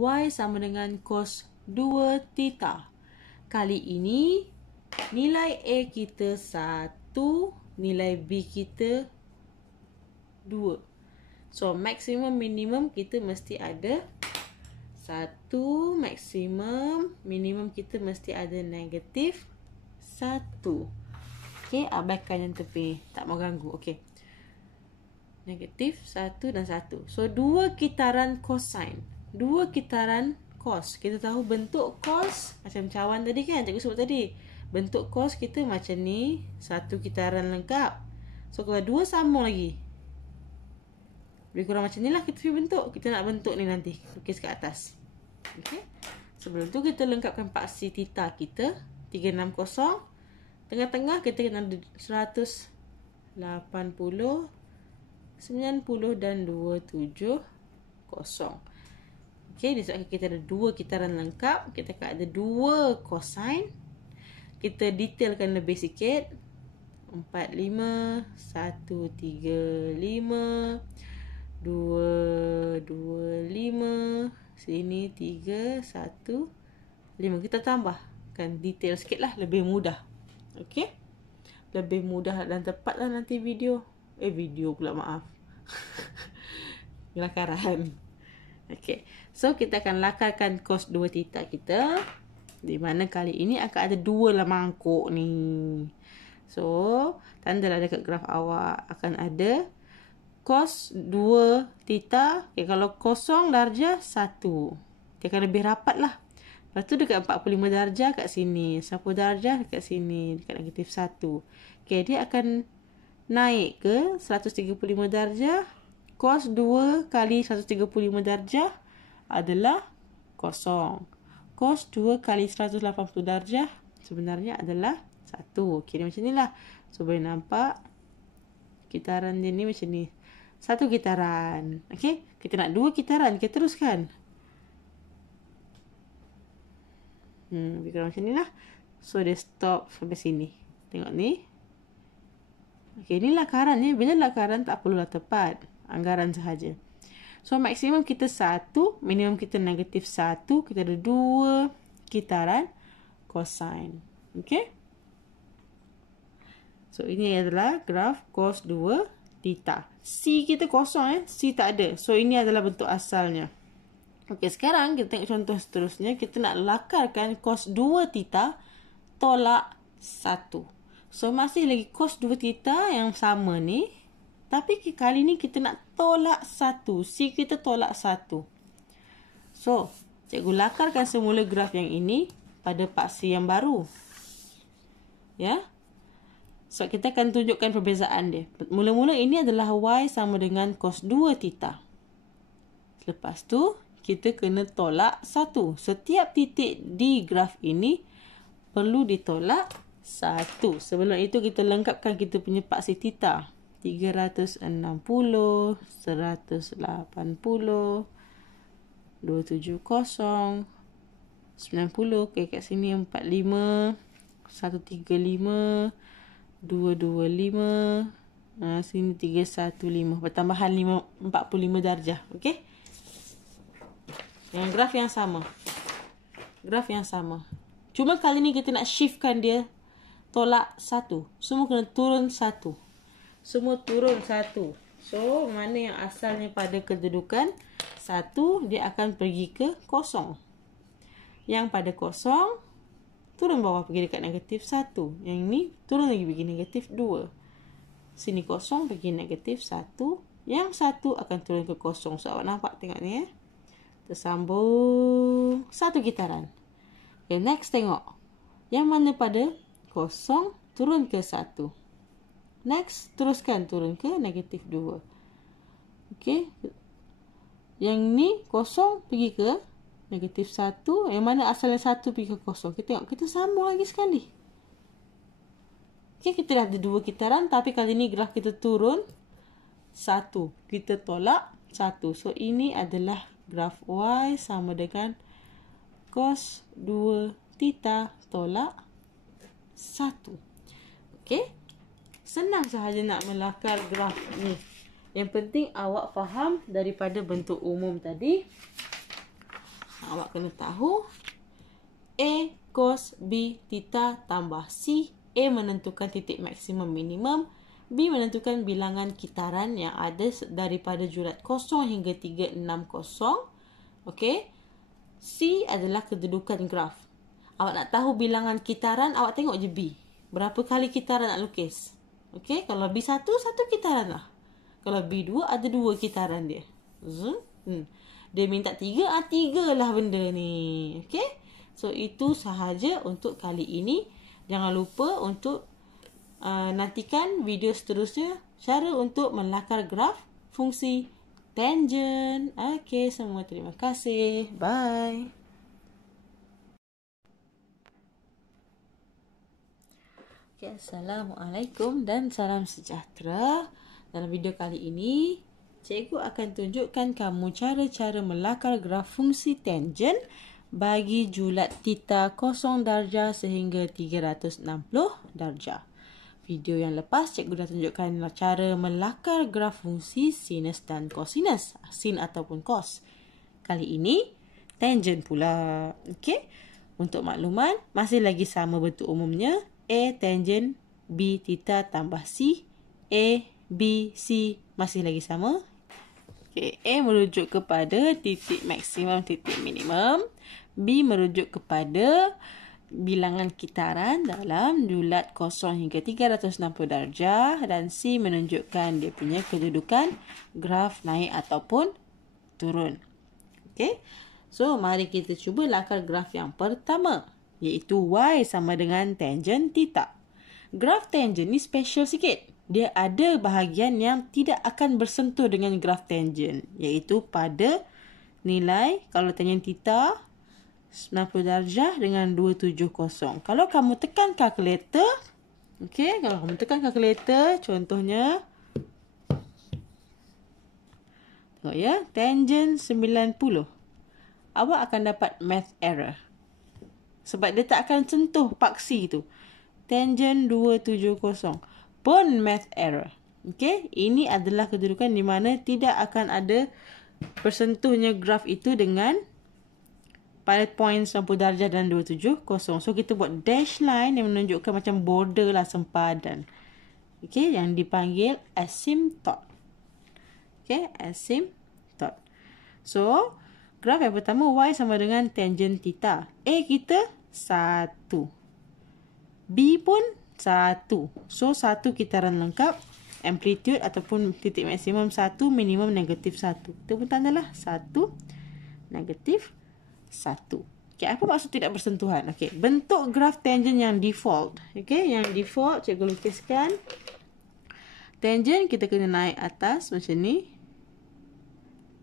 Y sama dengan cos 2 theta. Kali ini nilai A kita 1, nilai B kita 2. So maksimum minimum kita mesti ada 1, maksimum minimum kita mesti ada negatif 1. Okey, abaikan yang tepi, tak mau ganggu. Okey. Negatif 1 dan 1. So 2 kitaran cosine, 2 kitaran cos. Kita tahu bentuk cos macam cawan tadi kan, cikgu sebut tadi. Bentuk cos kita macam ni, 1 kitaran lengkap. So kalau 2 sambung lagi, lebih kurang macam ni lah kita bentuk. Kita nak bentuk ni nanti, lukis ke atas. Okey. Sebelum tu kita lengkapkan paksi theta kita 360. Tengah-tengah kita kena 180, 90 dan 270. Okey, disebabkan kita ada 2 kitaran lengkap, kita akan ada 2 cosine. Kita detailkan lebih sikit. 45, 135, 225, sini 3, 1, 5. Kita tambahkan detail sikit lah, lebih mudah. Okey, lebih mudah dan tepat lah nanti video. Video pula, maaf. Lakaran. Okey, so kita akan lakarkan cos 2 theta kita, di mana kali ini akan ada 2 lah mangkuk ni. So tandalah dekat graf awak akan ada cos 2 theta. Okay, kalau kosong darjah 1, dia akan lebih rapat lah. Lepas tu dekat 45 darjah kat sini, 10 darjah dekat sini, dekat negatif 1. Okay, dia akan naik ke 135 darjah. Cos 2 kali 135 darjah adalah kosong. Cos 2 kali 180 darjah sebenarnya adalah 1. Okay, dia macam ni lah. So boleh nampak kitaran dia ni macam ni. 1 kitaran. Okay, kita nak 2 kitaran, kita teruskan. Lebih kurang macam ni lah. So dia stop sampai sini. Tengok ni. Okay, ni lakaran ni. Bila lakaran tak perlulah tepat, anggaran sahaja. So maksimum kita 1, minimum kita negatif 1. Kita ada 2 kitaran cosine. Okay. So ini adalah graf cos 2 theta. C kita kosong C tak ada. So ini adalah bentuk asalnya. Okey, sekarang kita tengok contoh seterusnya. Kita nak lakarkan cos 2 theta tolak 1. So masih lagi cos 2 theta yang sama ni. Tapi kali ni kita nak tolak 1. C kita tolak 1. So, cikgu lakarkan semula graf yang ini pada paksi yang baru. Ya. So kita akan tunjukkan perbezaan dia. Mula-mula ini adalah Y sama dengan cos 2 theta. Lepas tu kita kena tolak 1. Setiap titik di graf ini perlu ditolak 1. Sebelum itu kita lengkapkan kita punya paksi theta. 360, 180, 270, 90. Okay, kat sini 45, 135, 225. Sini 315. Pertambahan 45 darjah. Okey. Yang graf yang sama. Graf yang sama. Cuma kali ni kita nak shiftkan dia tolak 1. Semua kena turun 1. Semua turun 1. So, mana yang asalnya pada kedudukan 1, dia akan pergi ke kosong. Yang pada kosong, turun bawah pergi dekat negatif 1. Yang ni turun lagi pergi negatif 2. Sini kosong pergi negatif 1. Yang 1 akan turun ke kosong. So, awak nampak tengok ni tersambung 1 kitaran. Okay, next tengok. Yang mana pada kosong turun ke 1. Next, teruskan turun ke negatif 2. Okay. Yang ni kosong pergi ke negatif 1. Yang mana asalnya 1 pergi ke kosong. Kita tengok, kita sambung lagi sekali. Okay, kita dah ada 2 kitaran. Tapi kali ni graf kita turun 1. Kita tolak 1. So, ini adalah graf Y sama dengan cos 2 theta tolak 1. Okey. Senang sahaja nak melakar graf ni. Yang penting awak faham daripada bentuk umum tadi. Awak kena tahu A cos B theta tambah C. A menentukan titik maksimum minimum. B menentukan bilangan kitaran yang ada daripada julat 0 hingga 360. Okey. C adalah kedudukan graf. Awak nak tahu bilangan kitaran, awak tengok je B. Berapa kali kitaran nak lukis. Okey. Kalau B1, satu kitaran lah. Kalau B2, ada 2 kitaran dia. Dia minta 3, 3 lah benda ni. Okey. So, itu sahaja untuk kali ini. Jangan lupa untuk nantikan video seterusnya. Cara untuk melakar graf fungsi tangent. Okey, semua terima kasih. Bye. Okay, Assalamualaikum dan salam sejahtera. Dalam video kali ini, cikgu akan tunjukkan kamu cara-cara melakar graf fungsi tangent bagi julat theta 0 darjah sehingga 360 darjah. Video yang lepas, cikgu dah tunjukkan cara melakar graf fungsi sinus dan kosinus, sin ataupun kos. Kali ini, tangent pula. Okey. Untuk makluman, masih lagi sama bentuk umumnya. A tangent B theta tambah C. A, B, C masih lagi sama. Okay. A merujuk kepada titik maksimum, titik minimum. B merujuk kepada bilangan kitaran dalam julat 0 hingga 360 darjah. Dan C menunjukkan dia punya kedudukan graf naik ataupun turun. Okay. So, mari kita cuba lakar graf yang pertama. Iaitu Y sama dengan tangent theta. Graf tangent ni special sikit. Dia ada bahagian yang tidak akan bersentuh dengan graf tangent. Iaitu pada nilai, kalau tangent theta 90 darjah dengan 270. Kalau kamu tekan kalkulator, okey, kalau kamu tekan kalkulator, contohnya, tengok ya, tangent 90. Awak akan dapat math error. Sebab dia tak akan sentuh paksi tu. Tangent 270 pun math error. Okey, ini adalah kedudukan di mana tidak akan ada bersentuhnya graf itu dengan pada point 90 darjah dan 270. So, kita buat dash line yang menunjukkan macam border lah, sempadan. Okey, yang dipanggil asymptote. Okey, asymptote. So, graf yang pertama Y sama dengan tangent theta. A kita 1. B pun 1. So, 1 kitaran lengkap. Amplitude ataupun titik maksimum 1, minimum negatif 1. Kita pun tandalah 1, negatif 1. Okay, apa maksud tidak bersentuhan? Okay, bentuk graf tangent yang default. Okay, yang default cikgu lukiskan. Tangent kita kena naik atas macam ni.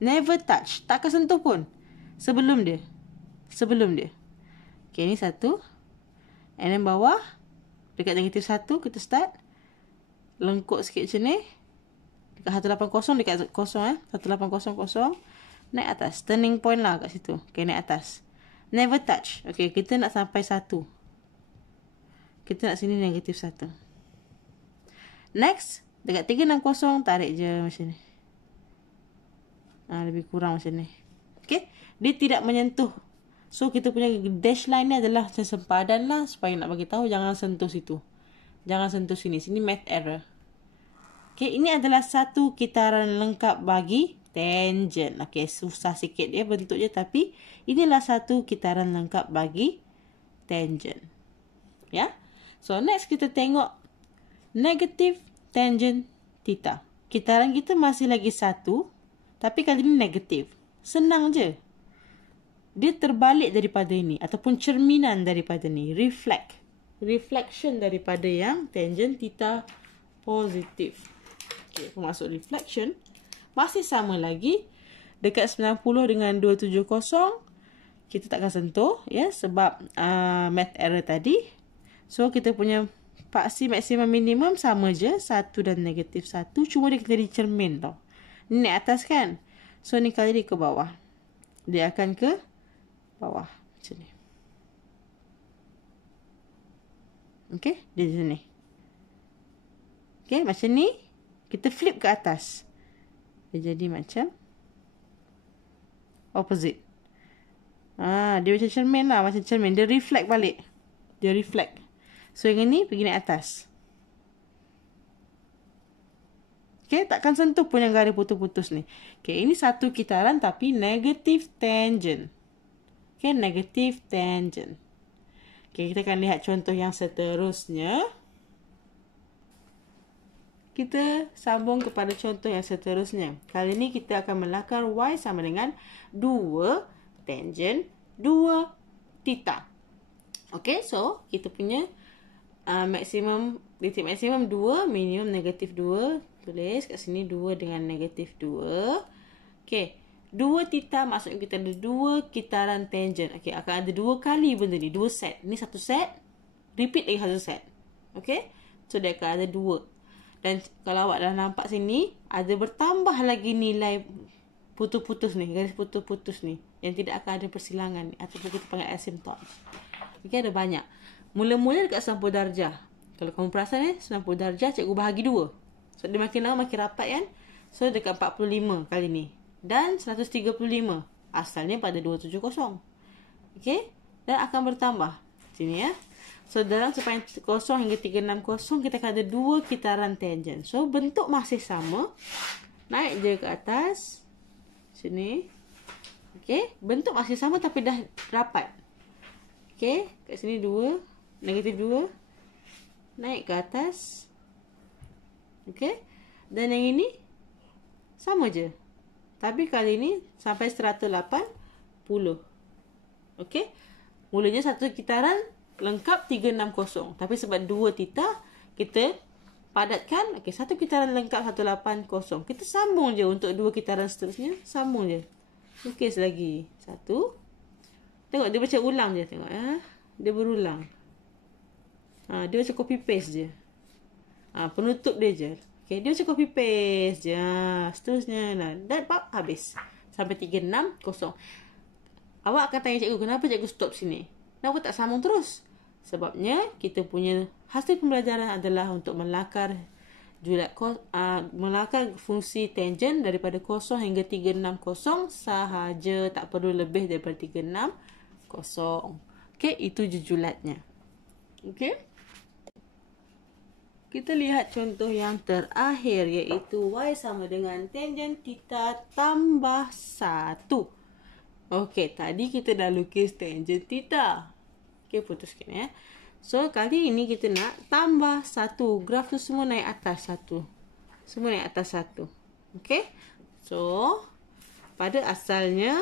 Never touch. Tak akan sentuh pun. Sebelum dia. Okay, ni 1. And then bawah. Dekat negatif 1, kita start. Lengkuk sikit macam ni. Dekat 180, dekat 0 1800. Naik atas. Turning point lah kat situ. Okay, naik atas. Never touch. Okay, kita nak sampai 1. Kita nak sini negatif 1. Next. Dekat 360, tarik je macam ni. Lebih kurang macam ni. Okay. Dia tidak menyentuh. So, kita punya dash line ni adalah macam sempadan lah. Supaya nak bagi tahu jangan sentuh situ. Jangan sentuh sini. Sini math error. Okay. Ini adalah satu kitaran lengkap bagi tangent. Okay. Susah sikit dia bentuk je. Tapi, inilah satu kitaran lengkap bagi tangent. Ya. So, next kita tengok negatif tangent theta. Kitaran kita masih lagi 1. Tapi kali ini negatif. Senang je. Dia terbalik daripada ini. Ataupun cerminan daripada ni. Reflection daripada yang tangent theta positif. Okay, apa maksud reflection? Masih sama lagi. Dekat 90 dengan 270. Kita takkan sentuh. Ya, sebab math error tadi. So, kita punya paksi maksimum minimum sama je. 1 dan negatif 1. Cuma dia jadi cermin tau. Ni naik atas kan. So, ni kali dia ke bawah. Dia akan ke bawah. Macam ni. Okay. Dia di sini. Okay. Macam ni. Kita flip ke atas. Dia jadi macam opposite. Dia macam cermin lah. Macam cermin. Dia reflect balik. Dia reflect. So, yang ini pergi naik atas. Okay, takkan sentuh pun yang garis putus-putus ni. Okay, ini satu kitaran tapi negative tangent. Okay, negative tangent. Okay, kita akan lihat contoh yang seterusnya. Kita sambung kepada contoh yang seterusnya. Kali ini kita akan melakar y sama dengan 2 tangent 2 theta. Okay, so kita punya maksimum, titik maksimum 2, minimum negatif 2. Tulis kat sini 2 dengan negatif 2. Okay, 2 theta maksudnya kita ada 2 kitaran tangent. Okay, akan ada 2 kali benda ni, 2 set. Ni satu set, repeat lagi satu set. Okay, so dia akan ada 2. Dan kalau awak dah nampak sini, ada bertambah lagi nilai putus-putus ni, garis putus-putus ni, yang tidak akan ada persilangan ni, ataupun kita panggil asymptotes. Okay, ada banyak. Mula-mula dekat 90 darjah. Kalau kamu perasan 90 darjah cikgu bahagi 2. So, dia makin lama makin rapat kan. So, dekat 45 kali ni. Dan 135. Asalnya pada 270. Okay. Dan akan bertambah. Sini ya. So, dalam sepanjang 0 hingga 360, kita akan ada 2 kitaran tangent. So, bentuk masih sama. Naik je ke atas. Sini. Okay. Bentuk masih sama tapi dah rapat. Okay. Kat sini 2. Negatif 2. Naik ke atas. Okay. Dan yang ini sama je. Tapi kali ini sampai 180. Okay. Mulanya satu kitaran lengkap 360. Tapi sebab 2 theta, kita padatkan. Okay, satu kitaran lengkap 180. Kita sambung je untuk 2 kitaran seterusnya. Sambung je. Lukis lagi. 1. Tengok dia macam ulang je. Tengok ya. Dia berulang. Dia macam copy paste je. Penutup dia je. Okay, dia macam copy paste je. Seterusnya. Dan habis. Sampai 360. Awak akan tanya cikgu, kenapa cikgu stop sini? Kenapa tak sambung terus? Sebabnya kita punya hasil pembelajaran adalah untuk melakar melakar fungsi tangent daripada 0 hingga 360 sahaja. Tak perlu lebih daripada 360. Okay, itu je julatnya. Okay. Kita lihat contoh yang terakhir, iaitu y sama dengan tangent theta tambah 1. Okey, tadi kita dah lukis tangent theta. Okey, putuskan ya. So, kali ini kita nak tambah 1. Graf tu semua naik atas 1. Semua naik atas 1. Okey. So, pada asalnya,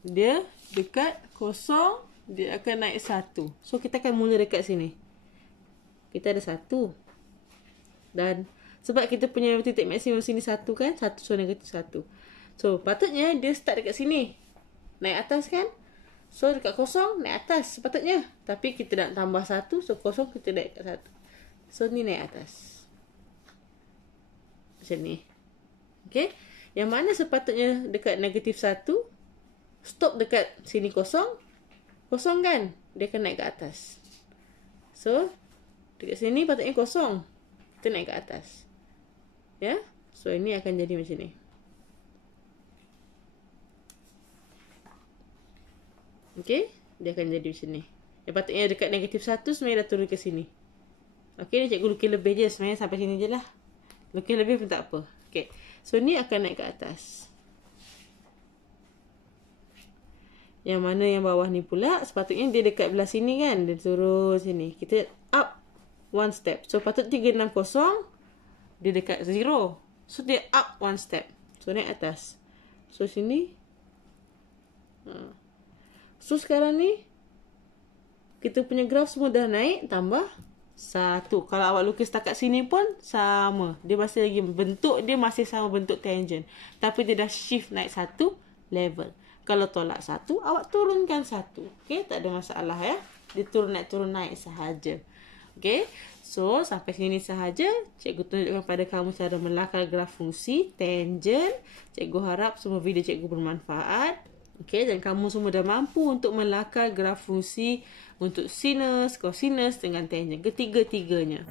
dia dekat 0, dia akan naik 1. So, kita akan mula dekat sini. Kita ada 1. Dan sebab kita punya titik maksimum sini 1 kan, 1 so negatif 1. So patutnya dia start dekat sini, naik atas kan. So dekat 0 naik atas sepatutnya. Tapi kita nak tambah 1, so 0 kita naik kat 1. So ni naik atas macam ni. Okay. Yang mana sepatutnya dekat negatif 1, stop dekat sini 0 kan, dia akan naik ke atas. So dekat sini patutnya 0, kita naik ke atas. Ya. So ini akan jadi macam ni. Okey, dia akan jadi macam ni. Yang patutnya dekat negatif 1 sebenarnya dah turun ke sini. Okey, ni cikgu lukis lebih je, sebenarnya sampai sini je lah. Lukis lebih pun tak apa. Okey. So ni akan naik ke atas. Yang mana yang bawah ni pula sepatutnya dia dekat belah sini kan, dia turun sini. Kita up one step. So patut 360 dia dekat 0. So dia up one step. So naik atas. So sini. So sekarang ni kita punya graf semua dah naik tambah 1. Kalau awak lukis setakat sini pun sama. Dia masih lagi bentuk dia masih sama bentuk tangent. Tapi dia dah shift naik 1 level. Kalau tolak 1, awak turunkan 1. Okey, tak ada masalah ya. Dia turun naik sahaja. Okey. So, sampai sini sahaja. Cikgu tunjukkan pada kamu cara melakar graf fungsi tangent. Cikgu harap semua video cikgu bermanfaat. Okey, dan kamu semua dah mampu untuk melakar graf fungsi untuk sinus, kosinus dengan tangent. Ketiga-tiganya.